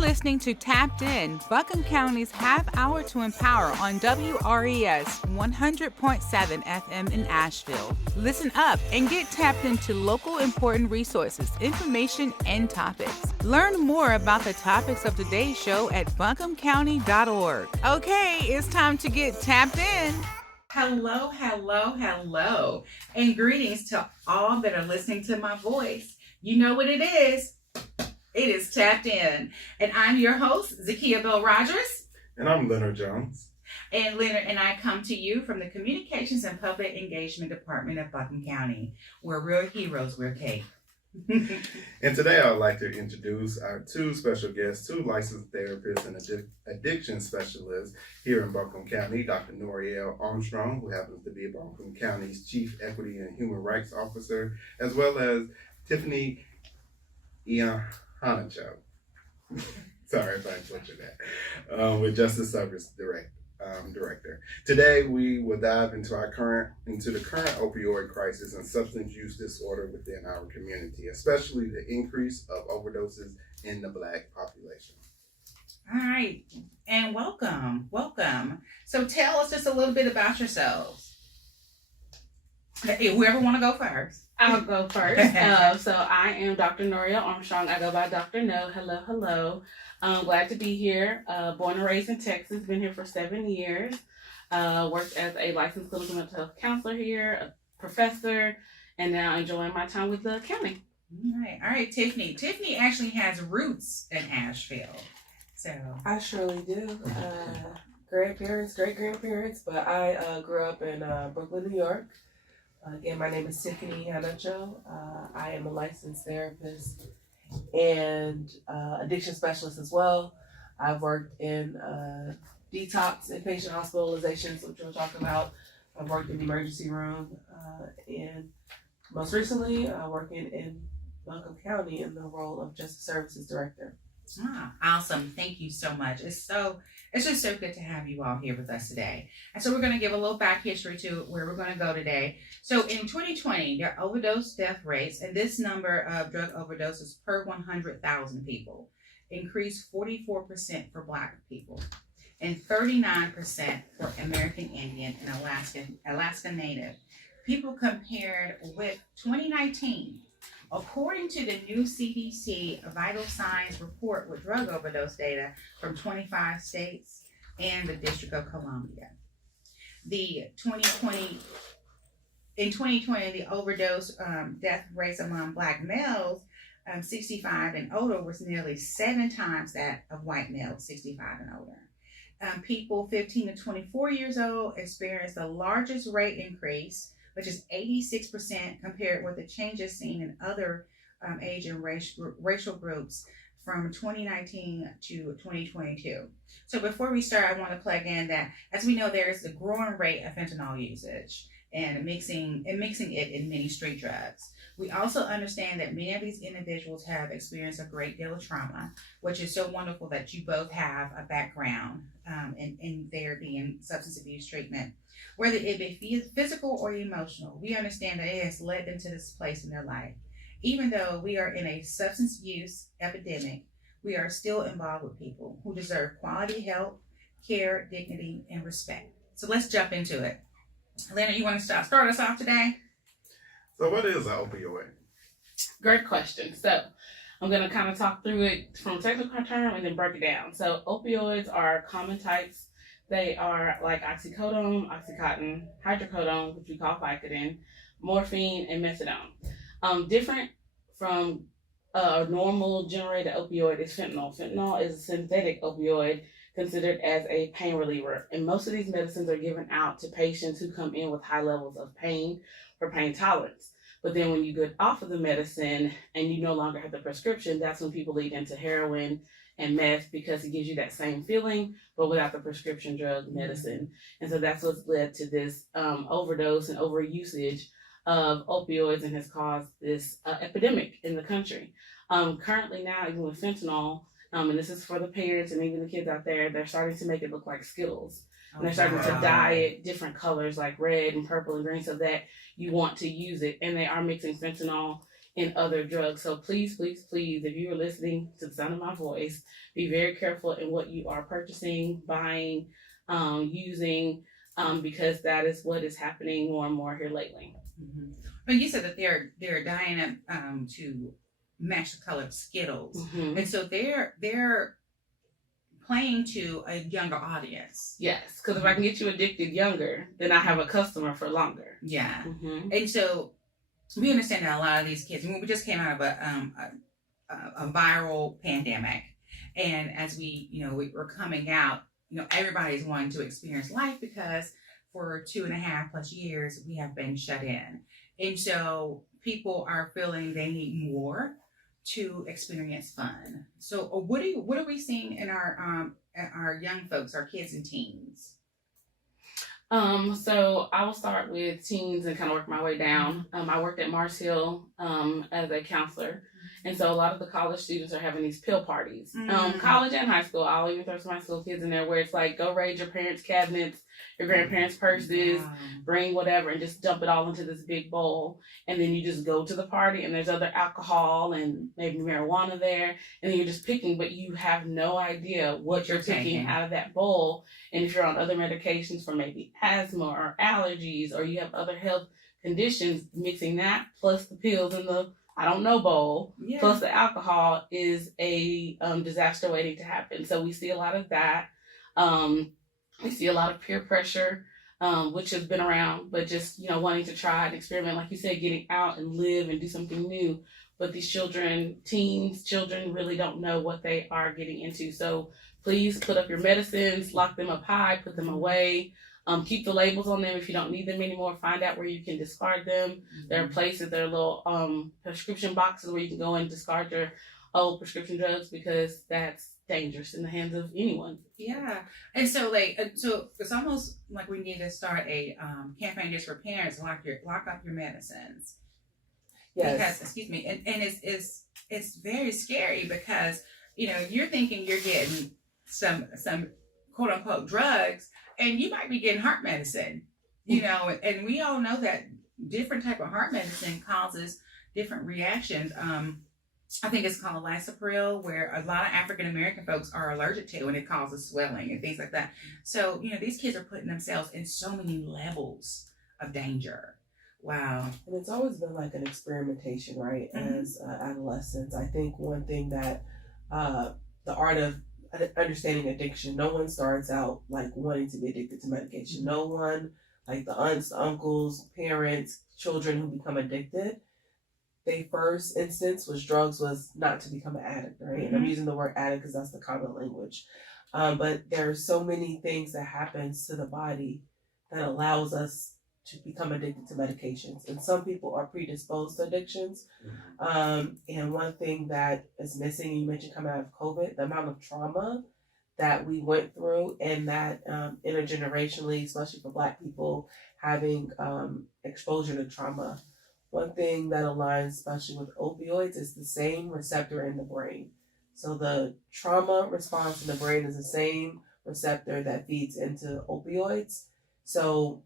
listening to Tapped In, Buncombe County's half hour to empower on WRES 100.7 FM in Asheville. Listen up and get tapped into local important resources, information, and topics. Learn more about the topics of today's show at buncombecounty.org. Okay, it's time to get tapped in. Hello, and greetings to all that are listening to my voice. You know what it is. It is Tapped In. And I'm your host, Zakia Bell Rogers. And I'm Leonard Jones. And Leonard and I come to you from the Communications and Public Engagement Department of Buncombe County. We're real heroes, we're Cape. And today I would like to introduce our two special guests, two licensed therapists and addiction specialists here in Buncombe County, Dr. Noriel Armstrong, who happens to be Buncombe County's Chief Equity and Human Rights Officer, as well as Tiffany Hanacho. Sorry if I butchered that. With Justice Service Director. Today we will dive into the current opioid crisis and substance use disorder within our community, especially the increase of overdoses in the Black population. All right, and welcome. So tell us just a little bit about yourselves. Whoever want to go first. I'll go first. So I am Dr. Noriel Armstrong. I go by Dr. No. Hello. Glad to be here. Born and raised in Texas. Been here for 7 years. Worked as a licensed clinical mental health counselor here, a professor, and now enjoying my time with the county. All right, Tiffany. Tiffany actually has roots in Asheville. So I surely do. Grandparents, great-grandparents, but I grew up in Brooklyn, New York. Again, my name is Tiffany Hanacho. I am a licensed therapist and addiction specialist as well. I've worked in detox inpatient hospitalizations, which we'll talk about. I've worked in the emergency room, and most recently, working in Buncombe County in the role of Justice Services Director. Awesome. Thank you so much. It's just so good to have you all here with us today. And so we're going to give a little back history to where we're going to go today. So in 2020, their overdose death rates, and this number of drug overdoses per 100,000 people, increased 44% for Black people and 39% for American Indian and Alaska Native. People compared with 2019. According to the new CDC Vital Signs report with drug overdose data from 25 states and the District of Columbia, in 2020, the overdose death rates among Black males 65 and older was nearly 7 times that of white males 65 and older. People 15 to 24 years old experienced the largest rate increase, which is 86% compared with the changes seen in other age and racial groups from 2019 to 2022. So before we start, I want to plug in that, as we know, there is a growing rate of fentanyl usage and mixing it in many street drugs. We also understand that many of these individuals have experienced a great deal of trauma, which is so wonderful that you both have a background in therapy and substance abuse treatment. Whether it be physical or emotional, we understand that it has led them to this place in their life. Even though we are in a substance use epidemic, we are still involved with people who deserve quality help, care, dignity, and respect. So let's jump into it. Leonard, you want to start us off today? So what is an opioid? Great question. So I'm going to kind of talk through it from a technical term and then break it down. So opioids are common types. They are like oxycodone, oxycontin, hydrocodone, which we call Vicodin, morphine, and methadone. Different from a normal generated opioid is fentanyl. Fentanyl is a synthetic opioid considered as a pain reliever. And most of these medicines are given out to patients who come in with high levels of pain or pain tolerance. But then when you get off of the medicine and you no longer have the prescription, that's when people lead into heroin and meth, because it gives you that same feeling, but without the prescription drug medicine. And so that's what's led to this overdose and overusage of opioids and has caused this epidemic in the country. Currently now, even with fentanyl, and this is for the parents and even the kids out there, they're starting to make it look like Skittles. And they're starting to dye it different colors like red and purple and green so that you want to use it. And they are mixing fentanyl in other drugs. So please, please, please, if you are listening to the sound of my voice, be very careful in what you are purchasing, buying, using, because that is what is happening more and more here lately. Mm-hmm. But you said that they're dying up to match the color of Skittles, Mm-hmm. and so they're playing to a younger audience. Yes, because if I can get you addicted younger, then I have a customer for longer. Yeah, Mm-hmm. and so we understand that a lot of these kids. I mean, we just came out of a viral pandemic, and as we're coming out, everybody's wanting to experience life because for 2.5+ years we have been shut in, and so people are feeling they need more to experience fun. So what are we seeing in our young folks, our kids and teens? So I will start with teens and kind of work my way down. I worked at Mars Hill as a counselor, and so a lot of the college students are having these pill parties. College and high school. I'll even throw some high school kids in there where it's like, go raid your parents' cabinets, your grandparents' purses, bring whatever, and just dump it all into this big bowl. And then you just go to the party, and there's other alcohol and maybe marijuana there, and then you're just picking, but you have no idea what you're picking out of that bowl. And if you're on other medications for maybe asthma or allergies, or you have other health conditions, mixing that plus the pills in the bowl, plus the alcohol is a disaster waiting to happen. So we see a lot of that. We see a lot of peer pressure, which has been around, but just, wanting to try and experiment, like you said, getting out and live and do something new. But these children really don't know what they are getting into. So please put up your medicines, lock them up high, put them away. Keep the labels on them if you don't need them anymore. Find out where you can discard them. Mm-hmm. There are places, there are little prescription boxes where you can go and discard your old prescription drugs, because that's dangerous in the hands of anyone. Yeah, and so it's almost like we need to start a campaign just for parents. Lock up your medicines. Yes. Because, excuse me, and it's very scary because you're thinking you're getting some quote unquote drugs, and you might be getting heart medicine, and we all know that different type of heart medicine causes different reactions. I think it's called Lasopril, where a lot of African American folks are allergic to, and it causes swelling and things like that. So, these kids are putting themselves in so many levels of danger. Wow. And it's always been like an experimentation, right? Mm-hmm. As adolescents, I think one thing that the art of understanding addiction, no one starts out like wanting to be addicted to medication. No one, like the aunts, the uncles, parents, children who become addicted, their first instance was drugs, was not to become an addict, right? Mm-hmm. And I'm using the word addict because that's the common language. But there are so many things that happens to the body that allows us to become addicted to medications. And some people are predisposed to addictions. Mm-hmm. And one thing that is missing, you mentioned coming out of COVID, the amount of trauma that we went through, and that intergenerationally, especially for Black people, having exposure to trauma. One thing that aligns, especially with opioids, is the same receptor in the brain. So the trauma response in the brain is the same receptor that feeds into opioids. So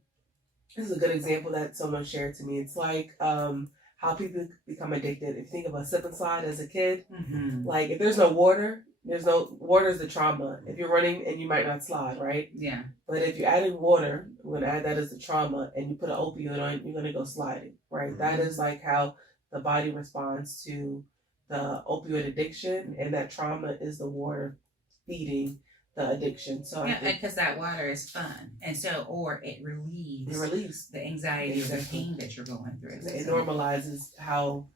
this is a good example that someone shared to me. It's like how people become addicted. If you think of a slip and slide as a kid, mm-hmm. like if there's no water is the trauma. If you're running and you might not slide, right? Yeah. But if you're adding water, we're going to add that as the trauma, and you put an opioid on it, you're going to go sliding, right? Mm-hmm. That is like how the body responds to the opioid addiction, and that trauma is the water feeding the addiction. So because that water is fun, and so it relieves the anxiety or the pain that you're going through. It normalizes how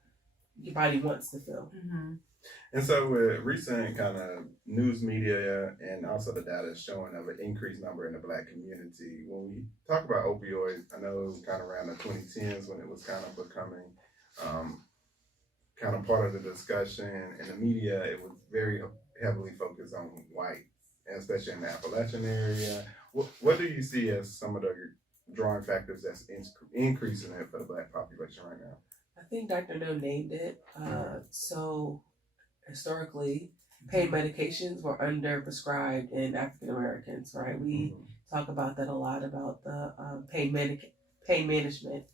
your body wants to feel. Mm-hmm. And so with recent kind of news media and also the data showing of an increased number in the Black community, when we talk about opioids, I know it was kind of around the 2010s when it was kind of becoming kind of part of the discussion in the media. It was very heavily focused on white, and especially in the Appalachian area. What do you see as some of the drawing factors that's increasing it for the Black population right now? I think Dr. No named it. So historically, pain medications were under-prescribed in African Americans, right? We talk about that a lot, about the pain management.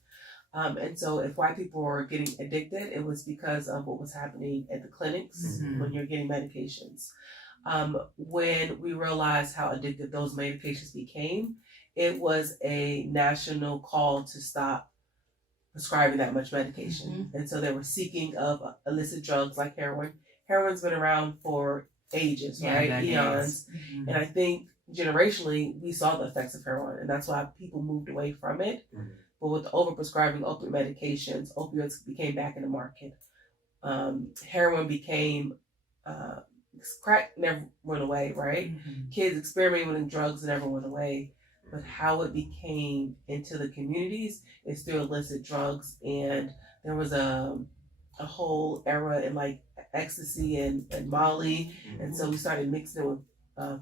And so if white people were getting addicted, it was because of what was happening at the clinics when you're getting medications. When we realized how addictive those medications became, it was a national call to stop prescribing that much medication. And so they were seeking of illicit drugs like heroin. Heroin's been around for ages, right? Eons. And I think generationally, we saw the effects of heroin, and that's why people moved away from it. But with the overprescribing opiate medications, opioids became back in the market. Heroin became, crack never went away, right? Kids experimenting with drugs never went away. But how it became into the communities is through illicit drugs. And there was a whole era in like ecstasy and Molly. And so we started mixing it with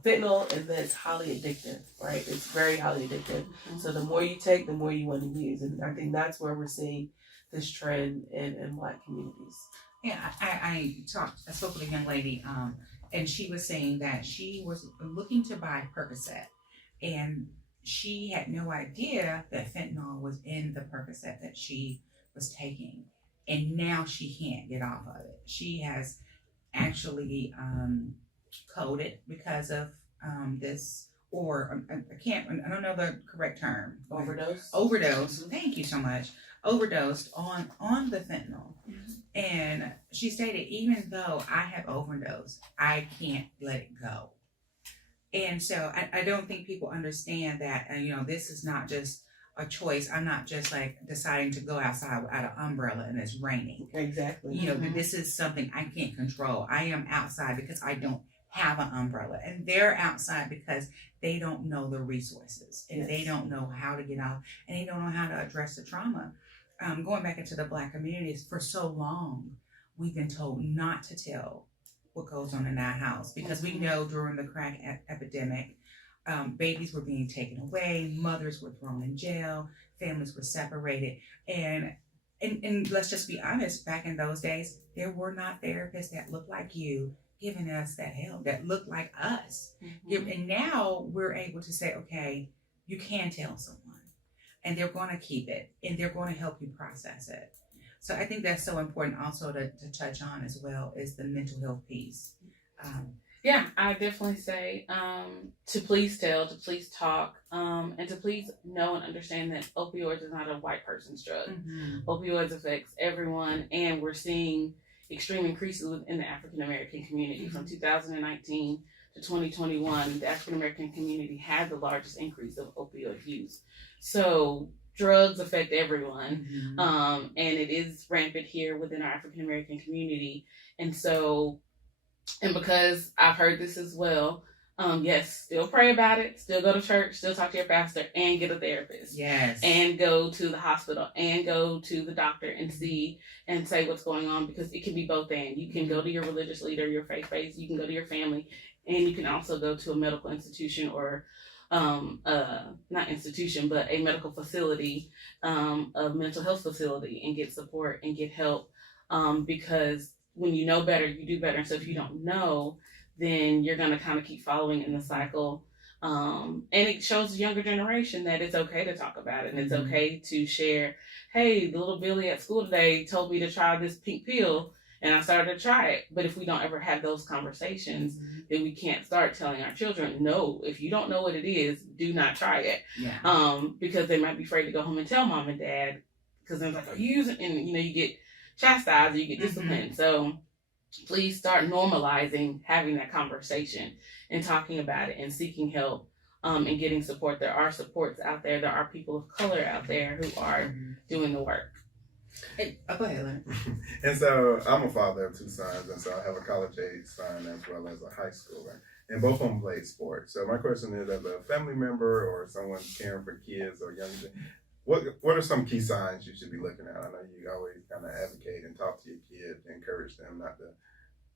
fentanyl, and then it's highly addictive, right? It's very highly addictive. So the more you take, the more you want to use. And I think that's where we're seeing this trend in Black communities. Yeah, I spoke with a young lady, and she was saying that she was looking to buy Percocet, and she had no idea that fentanyl was in the Percocet that she was taking, and now she can't get off of it. She has actually coded because of this, or I don't know the correct term. Overdose. Thank you so much. Overdosed on the fentanyl. And she stated, even though I have overdosed, I can't let it go. And so I don't think people understand that, this is not just a choice. I'm not just like deciding to go outside without an umbrella and it's raining. Exactly. This is something I can't control. I am outside because I don't have an umbrella, and they're outside because they don't know the resources, and they don't know how to get out, and they don't know how to address the trauma. Going back into the Black communities, for so long, we've been told not to tell what goes on in our house, because we know during the crack epidemic, babies were being taken away, mothers were thrown in jail, families were separated, and let's just be honest, back in those days, there were not therapists that looked like you giving us that help, that looked like us. And now we're able to say, okay, you can tell someone, and they're going to keep it, and they're going to help you process it. So I think that's so important also to touch on as well, is the mental health piece. Yeah, I definitely say to please tell, to please talk, and to please know and understand that opioids is not a white person's drug. Opioids affects everyone, and we're seeing extreme increases within the African American community. From 2019 to 2021, the African American community had the largest increase of opioid use. So drugs affect everyone, and it is rampant here within our African American community. And so, and because I've heard this as well, yes, still pray about it, still go to church, still talk to your pastor, and get a therapist. Yes. And go to the hospital, and go to the doctor and see and say what's going on, because it can be both and. You can go to your religious leader, your faith-based, you can go to your family, and you can also go to a medical institution or not institution, but a medical facility, a mental health facility, and get support and get help, because when you know better, you do better. And so if you don't know, then you're going to kind of keep following in the cycle. And it shows the younger generation that it's okay to talk about it, and it's okay to share, hey, the little Billy at school today told me to try this pink pill, and I started to try it. But if we don't ever have those conversations, then we can't start telling our children, no, if you don't know what it is, do not try it. Because they might be afraid to go home and tell mom and dad, because they're like, are you using, and you get chastised, or you get disciplined. So please start normalizing having that conversation and talking about it and seeking help, and getting support. There are supports out there. There are people of color out there who are doing the work. Go ahead, Leonard. And so I'm a father of two sons, and so I have a college-age son as well as a high schooler, and both of them play sports. So my question is, as a family member or someone caring for kids or young, what are some key signs you should be looking at? I know you always kind of advocate and talk to your kids to encourage them not to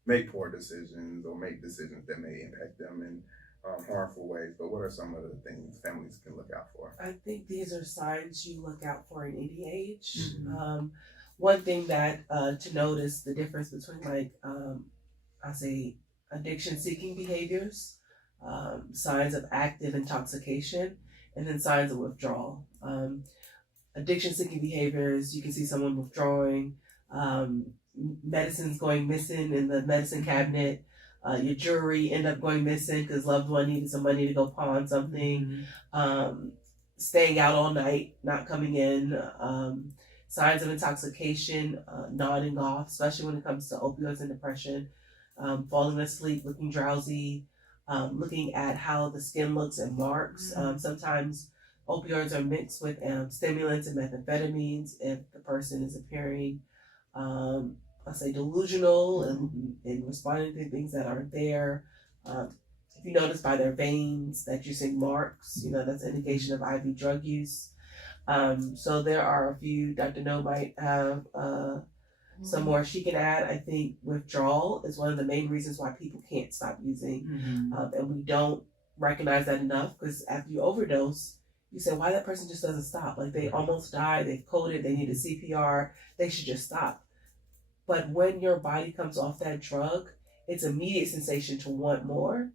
make poor decisions or make decisions that may impact them in harmful ways, but what are some of the things families can look out for? I think these are signs you look out for in any age. One thing that to notice the difference between I say addiction-seeking behaviors, signs of active intoxication, and then signs of withdrawal. addiction seeking behaviors. You can see someone withdrawing, medicines going missing in the medicine cabinet. Your jewelry end up going missing because loved one needed some money to go pawn something. Staying out all night, not coming in. Signs of intoxication, nodding off, especially when it comes to opioids and depression. Falling asleep, looking drowsy, looking at how the skin looks and marks. Sometimes opioids are mixed with stimulants and methamphetamines if the person is appearing, let's say, delusional and responding to things that aren't there. If you notice by their veins that you're seeing marks, that's an indication of IV drug use. So there are a few. Dr. No might have some more she can add. I think withdrawal is one of the main reasons why people can't stop using. And we don't recognize that enough, because after you overdose, you say, why that person just doesn't stop? Like, they almost died, they've coded, they need a CPR, they should just stop. But when your body comes off that drug, it's immediate sensation to want more.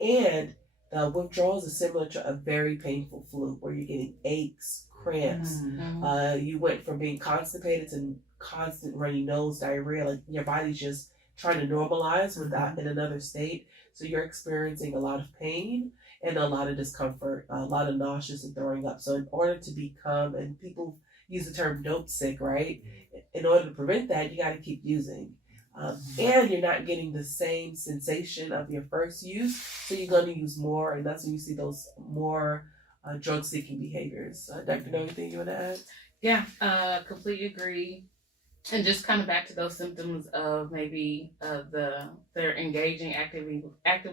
And the withdrawals is similar to a very painful flu where you're getting aches, cramps. You went from being constipated to constant runny nose, diarrhea. Like, your body's just trying to normalize without in another state. So you're experiencing a lot of pain and a lot of discomfort, a lot of nauseous and throwing up. So in order to become, and people use the term dope sick, right? In order to prevent that, you got to keep using. And you're not getting the same sensation of your first use, so you're going to use more, and that's when you see those more drug-seeking behaviors. Dr. No, anything you want to add? Yeah, completely agree. And just kind of back to those symptoms of maybe they're engaging, actively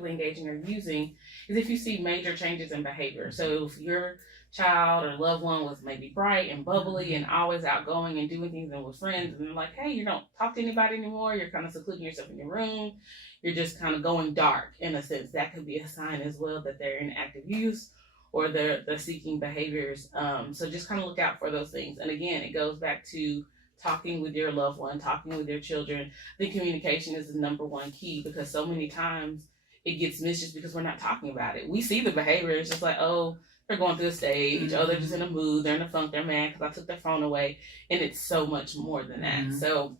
engaging or using, is if you see major changes in behavior. So if your child or loved one was maybe bright and bubbly and always outgoing and doing things and with friends, and they're like, hey, you don't talk to anybody anymore, you're kind of secluding yourself in your room, you're just kind of going dark in a sense, that could be a sign as well that they're in active use or they're seeking behaviors. So just kind of look out for those things. And again, it goes back to talking with your loved one, talking with your children. I think communication is the number one key, because so many times it gets missed just because we're not talking about it. We see the behavior, it's just like, oh, they're going through a stage, oh, they're just in a mood, they're in a funk, they're mad because I took their phone away. And it's so much more than that. So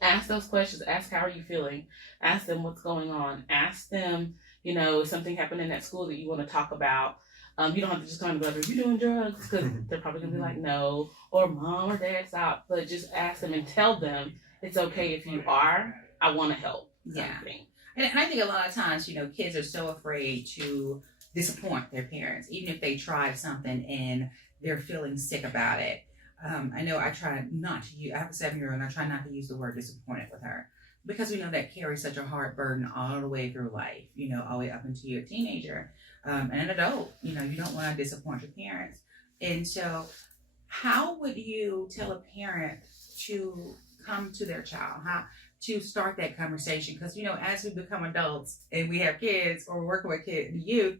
ask those questions. Ask, how are you feeling? Ask them what's going on. Ask them, if something happened in that school that you want to talk about. You don't have to just come to go, are you doing drugs? Because they're probably going to be like, no. Or mom or dad, stop. But just ask them and tell them it's okay if you are. I want to help. Yeah. And I think a lot of times, kids are so afraid to disappoint their parents, even if they tried something and they're feeling sick about it. I know I try not to use, I have a 7-year-old, and I try not to use the word disappointed with her, because we know that carries such a hard burden all the way through life, all the way up into your teenager and an adult. You don't want to disappoint your parents. And so how would you tell a parent to come to their child, how to start that conversation? Because, as we become adults and we have kids or we're working with youth,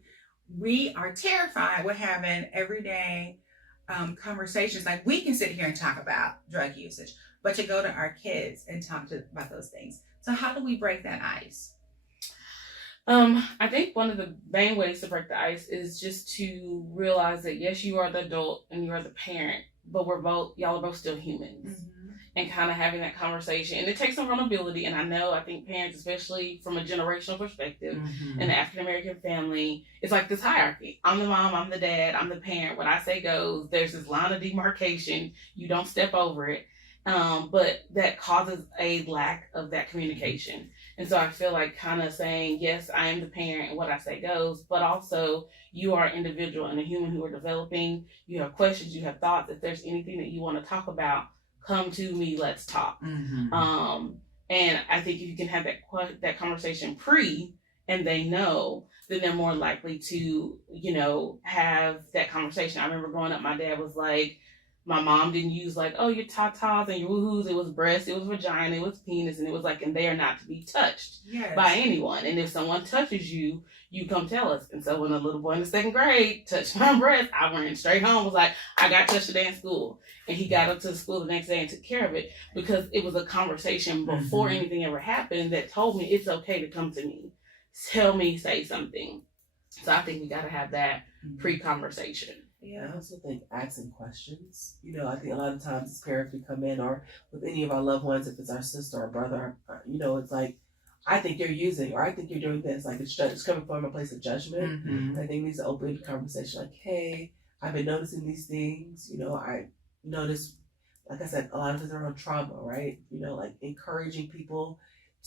we are terrified with having everyday conversations. Like, we can sit here and talk about drug usage, but to go to our kids and talk about those things. So how do we break that ice? I think one of the main ways to break the ice is just to realize that, yes, you are the adult and you are the parent, but y'all are both still humans. And kind of having that conversation. And it takes some vulnerability. And I think parents, especially from a generational perspective, in the African-American family, it's like this hierarchy. I'm the mom, I'm the dad, I'm the parent. What I say goes. There's this line of demarcation. You don't step over it. But that causes a lack of that communication. And so I feel like kind of saying, yes, I am the parent and what I say goes, but also you are an individual and a human who are developing. You have questions, you have thoughts. If there's anything that you want to talk about, come to me, let's talk. And I think if you can have that conversation and they know, then they're more likely to, have that conversation. I remember growing up, my dad was like, my mom didn't use like, oh, your tatas and your woohoos. It was breast, it was vagina, it was penis, and it was like, and they are not to be touched by anyone. And if someone touches you, you come tell us. And so when a little boy in the 2nd grade touched my breast, I ran straight home, was like, I got touched today in school. And he got up to the school the next day and took care of it, because it was a conversation before anything ever happened that told me it's okay to come to me, tell me, say something. So I think we got to have that pre-conversation. I also think asking questions. I think a lot of times as parents we come in, or with any of our loved ones, if it's our sister or brother, it's like, I think you're using, or I think you're doing this. Like it's coming from a place of judgment. Mm-hmm. I think these open conversation, like, hey, I've been noticing these things. I notice, like I said, a lot of it's around trauma, right? Like encouraging people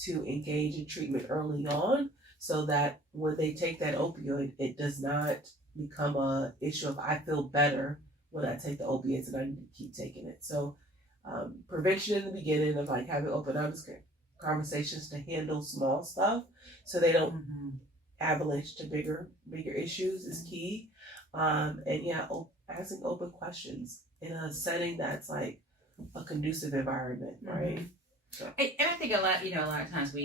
to engage in treatment early on, so that when they take that opioid, it does not become a issue of I feel better when I take the opiates and I need to keep taking it. So prevention in the beginning of like having open honest conversations to handle small stuff so they don't avalanche to bigger issues is key. Asking open questions in a setting that's like a conducive environment, right? So. And I think a lot of times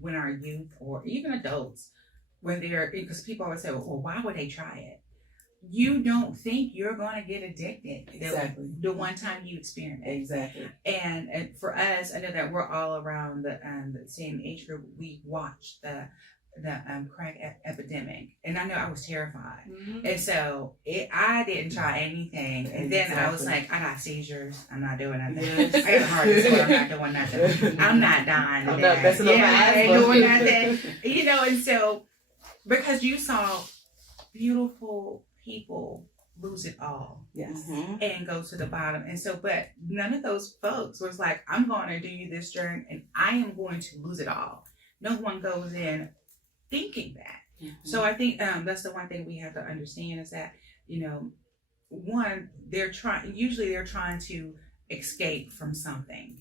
when our youth or even adults, when they're, because people always say, well, why would they try it? You don't think you're going to get addicted. Exactly. The one time you experiment. Exactly. And for us, I know that we're all around the same age group. We watched the crack epidemic, and I know I was terrified. Mm-hmm. And so I didn't try anything. And then I was like, I got seizures. I'm not doing nothing. Yes. I got heart disorder. I'm not doing nothing. I'm not dying. I'm not messing up my I ain't asthma. doing nothing. And so because you saw beautiful people lose it all. Yes. And go to the bottom. And so, but none of those folks was like, I'm going to do you this journey and I am going to lose it all. No one goes in thinking that. So I think that's the one thing we have to understand is that, one, they're trying to escape from something.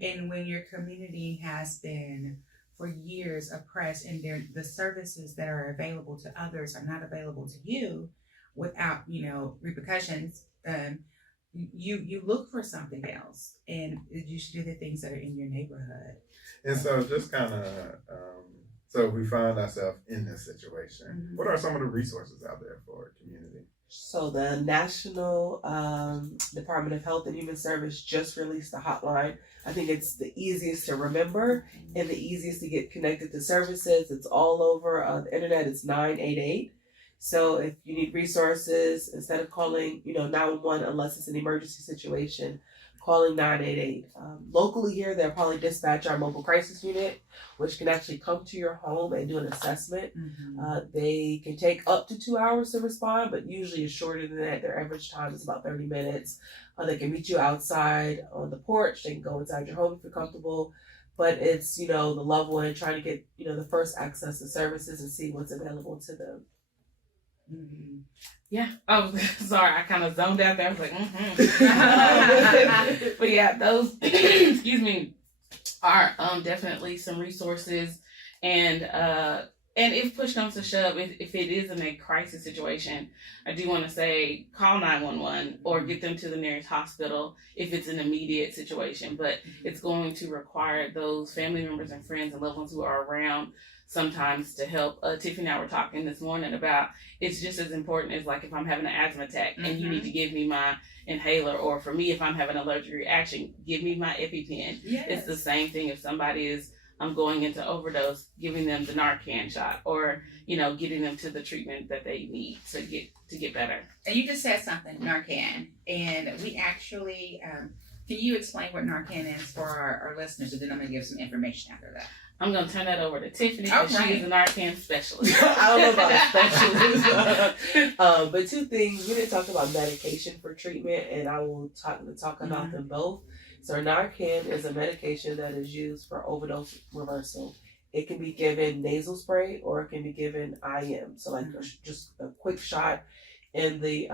And when your community has been for years oppressed and the services that are available to others are not available to you without, repercussions, you look for something else, and you should do the things that are in your neighborhood. And so just kind of, so we find ourselves in this situation. What are some of the resources out there for our community? So the National Department of Health and Human Service just released a hotline. I think it's the easiest to remember and the easiest to get connected to services. It's all over the internet. It's 988. So if you need resources, instead of calling, 911 unless it's an emergency situation, calling 988. Locally here, they'll probably dispatch our mobile crisis unit, which can actually come to your home and do an assessment. They can take up to 2 hours to respond, but usually it's shorter than that. Their average time is about 30 minutes. They can meet you outside on the porch. They can go inside your home if you're comfortable. But it's, the loved one trying to get, the first access to services and see what's available to them. Yeah. Oh, sorry. I kind of zoned out there. I was like, But yeah, those, excuse me, are definitely some resources. And if push comes to shove, if it is in a crisis situation, I do want to say call 911 or get them to the nearest hospital if it's an immediate situation. But it's going to require those family members and friends and loved ones who are around sometimes to help. Tiffany and I were talking this morning about it's just as important as like if I'm having an asthma attack and you need to give me my inhaler, or for me if I'm having an allergic reaction, give me my EpiPen. Yes. It's the same thing if somebody is going into overdose, giving them the Narcan shot, or getting them to the treatment that they need to get better. And you just said something, Narcan, and we actually can you explain what Narcan is for our listeners, and then I'm going to give some information after that. I'm going to turn that over to Tiffany because she is a Narcan specialist. I don't know about specialist. But two things. We didn't talk about medication for treatment, and I will talk about them both. So Narcan is a medication that is used for overdose reversal. It can be given nasal spray or it can be given IM. So like just a quick shot in the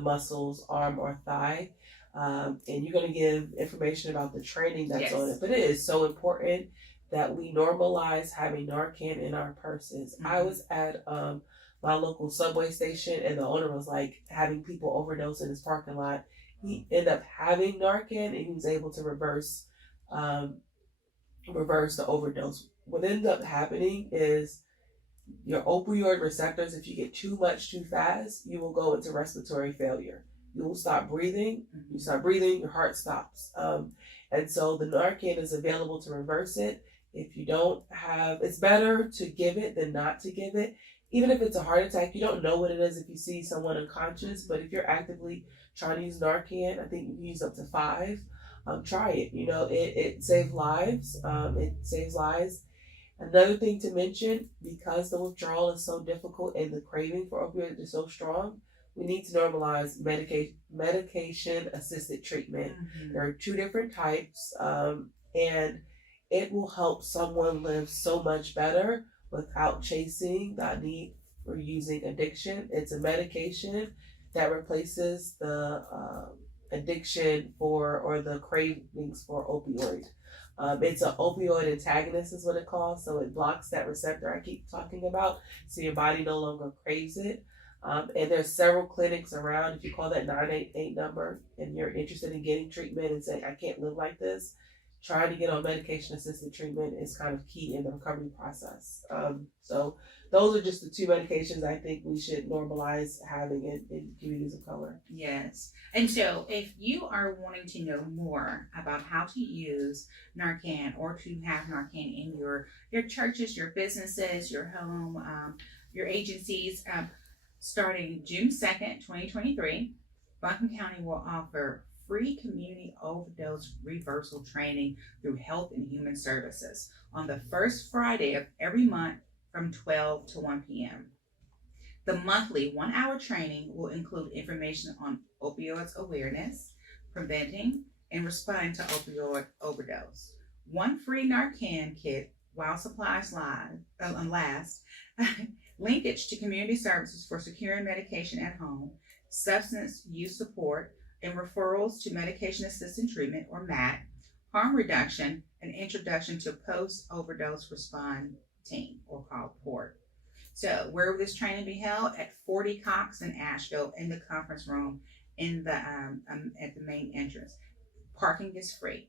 muscles, arm or thigh. And you're going to give information about the training that's on it. But it is so important that we normalize having Narcan in our purses. I was at my local subway station and the owner was like having people overdose in his parking lot. He ended up having Narcan and he was able to reverse the overdose. What ends up happening is your opioid receptors, if you get too much too fast, you will go into respiratory failure. You will stop breathing. You stop breathing, your heart stops. And so the Narcan is available to reverse it. If you don't have, it's better to give it than not to give it. even if it's a heart attack, you don't know what it is if you see someone unconscious, but if you're actively trying to use Narcan, I think you can use up to 5. Try it. It saves lives. It saves lives. Another thing to mention, because the withdrawal is so difficult and the craving for opioids is so strong, we need to normalize medication-assisted treatment. Mm-hmm. There are 2 different types, and it will help someone live so much better without chasing that need for using addiction. It's a medication that replaces the addiction for or the cravings for opioid. It's an opioid antagonist is what it calls, so it blocks that receptor I keep talking about, so your body no longer craves it. And there's several clinics around. If you call that 988 number and you're interested in getting treatment and say, I can't live like this, trying to get on medication-assisted treatment is kind of key in the recovery process. So those are just the 2 medications I think we should normalize having in communities of color. Yes. And so if you are wanting to know more about how to use Narcan or to have Narcan in your churches, your businesses, your home, your agencies, starting June 2nd, 2023, Buncombe County will offer free community overdose reversal training through Health and Human Services on the first Friday of every month from 12 to 1 p.m. The monthly 1-hour training will include information on opioids awareness, preventing, and responding to opioid overdose. 1 free Narcan kit while supplies last, linkage to community services for securing medication at home, substance use support, and referrals to medication-assisted treatment, or MAT, harm reduction, and introduction to post-overdose response team, or called PORT. So where will this training be held? At 40 Cox in Asheville, in the conference room in the at the main entrance. Parking is free.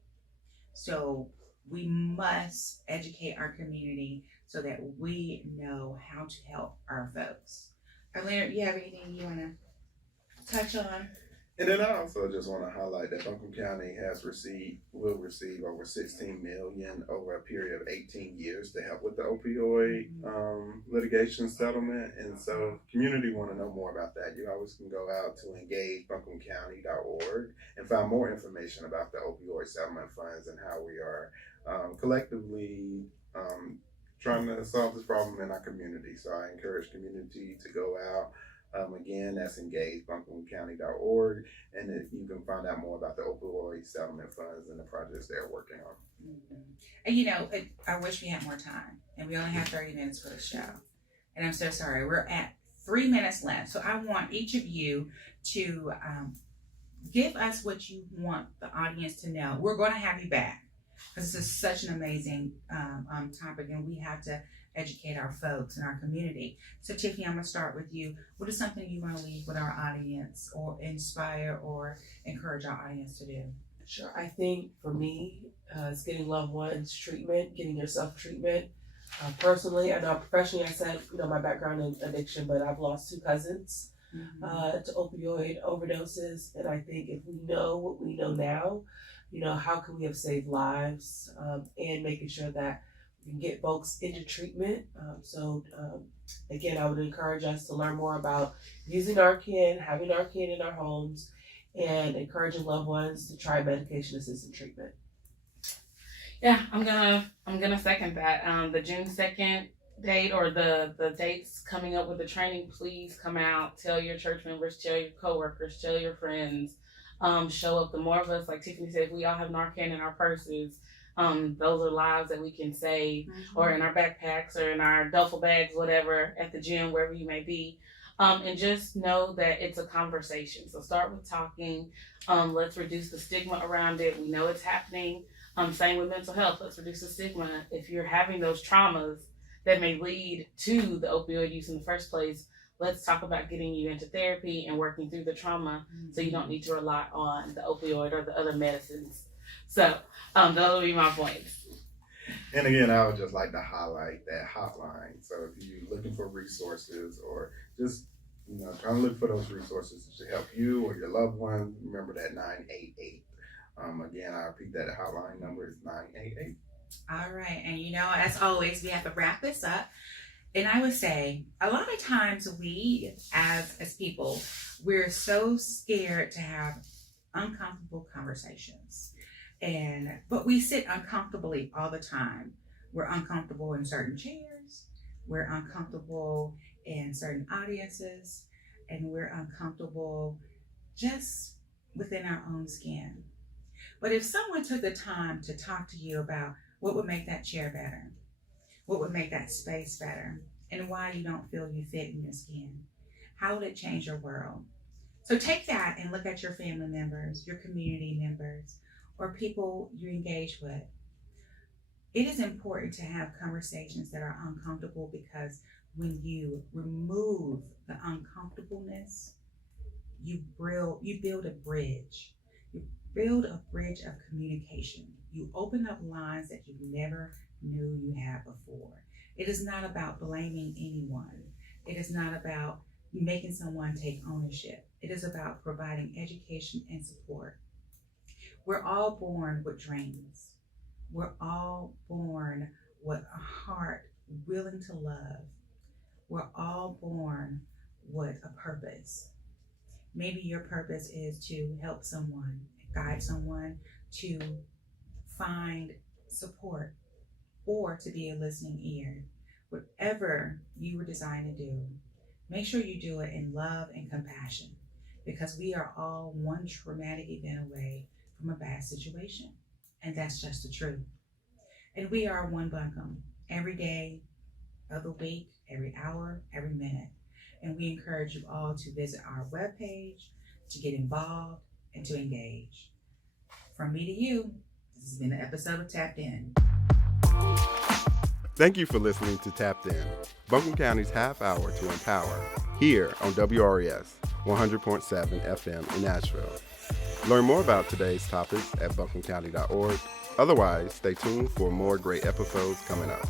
So we must educate our community so that we know how to help our folks. Leonard, you have anything you want to touch on? And then I also just want to highlight that Buncombe County will receive over $16 million over a period of 18 years to help with the opioid litigation settlement. And so, community want to know more about that. You always can go out to engagebuncombecounty.org and find more information about the opioid settlement funds and how we are collectively trying to solve this problem in our community. So I encourage community to go out. Again, that's engagebuncombecounty.org, and you can find out more about the opioid settlement funds and the projects they're working on. Mm-hmm. And I wish we had more time, and we only have 30 minutes for the show. And I'm so sorry, we're at 3 minutes left. So I want each of you to give us what you want the audience to know. We're going to have you back because this is such an amazing topic, and we have to educate our folks in our community. So Tiffany, I'm going to start with you. What is something you want to leave with our audience or inspire or encourage our audience to do? Sure. I think for me, it's getting loved ones treatment, getting yourself treatment. Personally, I know professionally, I said, my background in addiction, but I've lost 2 cousins to opioid overdoses. And I think if we know what we know now, how can we have saved lives and making sure that we can get folks into treatment. Again, I would encourage us to learn more about using Narcan, having Narcan in our homes, and encouraging loved ones to try medication-assisted treatment. Yeah, I'm gonna second that. The June 2nd date or the dates coming up with the training, please come out, tell your church members, tell your coworkers, tell your friends, show up. The more of us, like Tiffany said, we all have Narcan in our purses. Those are lives that we can save, or in our backpacks or in our duffel bags, whatever, at the gym, wherever you may be. And just know that it's a conversation. So start with talking. Let's reduce the stigma around it. We know it's happening. Same with mental health. Let's reduce the stigma. If you're having those traumas that may lead to the opioid use in the first place, let's talk about getting you into therapy and working through the trauma so you don't need to rely on the opioid or the other medicines. So those will be my points. And again, I would just like to highlight that hotline. So if you're looking for resources or just trying to look for those resources to help you or your loved ones, remember that 988. Again, I repeat that hotline number is 988. All right, and as always, we have to wrap this up. And I would say a lot of times we as people, we're so scared to have uncomfortable conversations. But we sit uncomfortably all the time. We're uncomfortable in certain chairs, we're uncomfortable in certain audiences, and we're uncomfortable just within our own skin. But if someone took the time to talk to you about what would make that chair better, what would make that space better, and why you don't feel you fit in your skin, how would it change your world? So take that and look at your family members, your community members, or people you engage with. It is important to have conversations that are uncomfortable, because when you remove the uncomfortableness, you build a bridge. You build a bridge of communication. You open up lines that you never knew you had before. It is not about blaming anyone. It is not about making someone take ownership. It is about providing education and support. We're all born with dreams. We're all born with a heart willing to love. We're all born with a purpose. Maybe your purpose is to help someone, guide someone, to find support, or to be a listening ear. Whatever you were designed to do, make sure you do it in love and compassion, because we are all one traumatic event away from a bad situation. And that's just the truth. And we are one Buncombe every day of the week, every hour, every minute. And we encourage you all to visit our webpage, to get involved, and to engage. From me to you, this has been an episode of Tapped In. Thank you for listening to Tapped In, Buncombe County's half hour to empower, here on WRES 100.7 FM in Nashville. Learn more about today's topics at buncombecounty.org. Otherwise, stay tuned for more great episodes coming up.